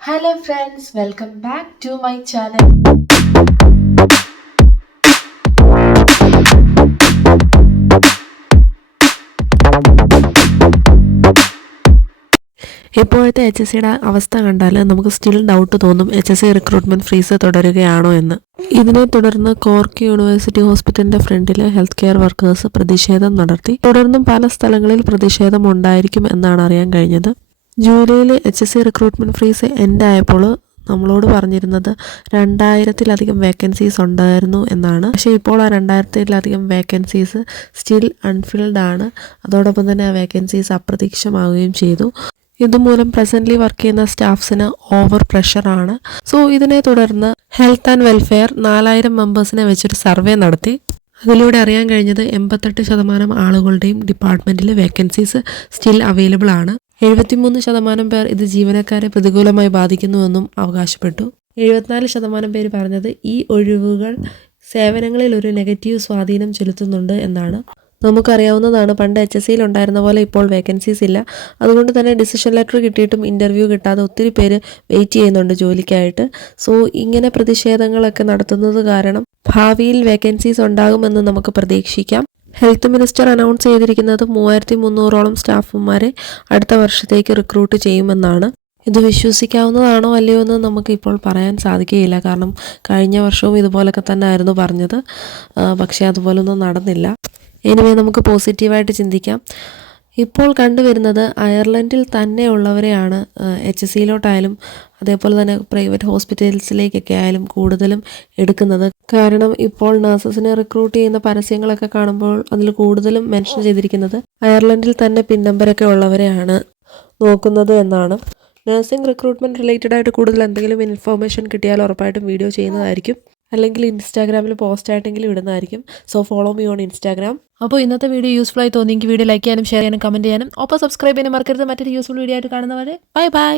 Hello friends, welcome back to my channel. ഇപ്പോഴത്തെ H S സിയുടെ അവസ്ഥ കണ്ടാൽ നമുക്ക് സ്റ്റിൽ ഡൗട്ട് തോന്നും H S C recruitment freeze തുടരുകയാണോ എന്ന്. ഇതിനെ തുടർന്ന് കോർക്ക് യൂണിവേഴ്സിറ്റി ഹോസ്പിറ്റലിന്റെ ഫ്രണ്ടിൽ ഹെൽത്ത് കെയർ വർക്കേഴ്സ് പ്രതിഷേധം നടത്തി. തുടർന്നും പല സ്ഥലങ്ങളിൽ പ്രതിഷേധം ഉണ്ടായിരിക്കും എന്നാണ് അറിയാൻ കഴിഞ്ഞത്. ജൂലൈയിൽ H S C recruitment freeze end ആയപ്പോൾ നമ്മളോട് പറഞ്ഞിരുന്നത് 2000-ലധികം വേക്കൻസീസ് ഉണ്ടായിരുന്നു എന്നാണ്. പക്ഷേ ഇപ്പോൾ ആ 2000-ലധികം വേക്കൻസീസ് സ്റ്റിൽ അൺഫിൽഡ് ആണ്. അതോടൊപ്പം തന്നെ ആ വേക്കൻസീസ് അപ്രത്യക്ഷമാവുകയും ചെയ്തു. ഇതുമൂലം പ്രസന്റ്ലി വർക്ക് ചെയ്യുന്ന സ്റ്റാഫ്സിന് ഓവർ പ്രഷറാണ്. സോ ഇതിനെ തുടർന്ന് ഹെൽത്ത് ആൻഡ് വെൽഫെയർ 4000 മെമ്പേഴ്സിനെ വെച്ചൊരു സർവേ നടത്തി. അതിലൂടെ അറിയാൻ കഴിഞ്ഞത് 88% ആളുകളുടെയും ഡിപ്പാർട്ട്മെന്റിൽ വേക്കൻസീസ് സ്റ്റിൽ അവൈലബിൾ ആണ്. 73% പേർ ഇത് ജീവനക്കാരെ പ്രതികൂലമായി ബാധിക്കുന്നുവെന്നും അവകാശപ്പെട്ടു. 74% പേര് പറഞ്ഞത് ഈ ഒഴിവുകൾ സേവനങ്ങളിൽ ഒരു നെഗറ്റീവ് സ്വാധീനം ചെലുത്തുന്നുണ്ട് എന്നാണ്. നമുക്കറിയാവുന്നതാണ്, പണ്ട് എച്ച് എസ് സിയിൽ ഉണ്ടായിരുന്ന പോലെ ഇപ്പോൾ വേക്കൻസീസ് ഇല്ല. അതുകൊണ്ട് തന്നെ ഡിസിഷൻ ലെറ്റർ കിട്ടിയിട്ടും ഇൻ്റർവ്യൂ കിട്ടാതെ ഒത്തിരി പേര് വെയിറ്റ് ചെയ്യുന്നുണ്ട് ജോലിക്കായിട്ട്. സോ ഇങ്ങനെ പ്രതിഷേധങ്ങളൊക്കെ നടത്തുന്നത് കാരണം ഭാവിയിൽ വേക്കൻസീസ് ഉണ്ടാകുമെന്ന് നമുക്ക് പ്രതീക്ഷിക്കാം. ഹെൽത്ത് മിനിസ്റ്റർ അനൗൺസ് ചെയ്തിരിക്കുന്നത് 3300ഓളം സ്റ്റാഫുമാരെ അടുത്ത വർഷത്തേക്ക് റിക്രൂട്ട് ചെയ്യുമെന്നാണ്. ഇത് വിശ്വസിക്കാവുന്നതാണോ അല്ലയോ എന്ന് നമുക്ക് ഇപ്പോൾ പറയാൻ സാധിക്കുകയില്ല. കാരണം കഴിഞ്ഞ വർഷവും ഇതുപോലൊക്കെ തന്നെ ആയിരുന്നു പറഞ്ഞത്. പക്ഷേ അതുപോലൊന്നും നടന്നില്ല. എനിവേ നമുക്ക് പോസിറ്റീവായിട്ട് ചിന്തിക്കാം. ഇപ്പോൾ കണ്ടുവരുന്നത് അയർലൻഡിൽ തന്നെ ഉള്ളവരെയാണ് എച്ച് എസ് സിയിലോട്ടായാലും അതേപോലെ തന്നെ പ്രൈവറ്റ് ഹോസ്പിറ്റൽസിലേക്കൊക്കെ ആയാലും കൂടുതലും എടുക്കുന്നത്. കാരണം ഇപ്പോൾ നഴ്സസിനെ റിക്രൂട്ട് ചെയ്യുന്ന പരസ്യങ്ങളൊക്കെ കാണുമ്പോൾ അതിൽ കൂടുതലും മെൻഷൻ ചെയ്തിരിക്കുന്നത് അയർലൻഡിൽ തന്നെ പിൻ നമ്പരൊക്കെ ഉള്ളവരെയാണ് നോക്കുന്നത് എന്നാണ്. നഴ്സിംഗ് റിക്രൂട്ട്മെൻറ്റ് റിലേറ്റഡ് ആയിട്ട് കൂടുതൽ എന്തെങ്കിലും ഇൻഫോർമേഷൻ കിട്ടിയാൽ ഉറപ്പായിട്ടും വീഡിയോ ചെയ്യുന്നതായിരിക്കും. അല്ലെങ്കിൽ ഇൻസ്റ്റാഗ്രാമിൽ പോസ്റ്റ് ആയിട്ടെങ്കിലും ഇടുന്നതായിരിക്കും. So follow me on Instagram. അപ്പോൾ ഇന്നത്തെ വീഡിയോ യൂസ്ഫുൾ ആയി തോന്നിയെങ്കിൽ വീഡിയോ ലൈക്ക് ചെയ്യാനും ഷെയർ ചെയ്യാനും കമൻറ്റ് ചെയ്യാനും ഒപ്പം സബ്സ്ക്രൈബ് ചെയ്യാനും മറക്കരുത്. മറ്റൊരു യൂസ്ഫുൾ വീഡിയോ ആയിട്ട് കാണുന്നവരെ ബൈ ബൈ.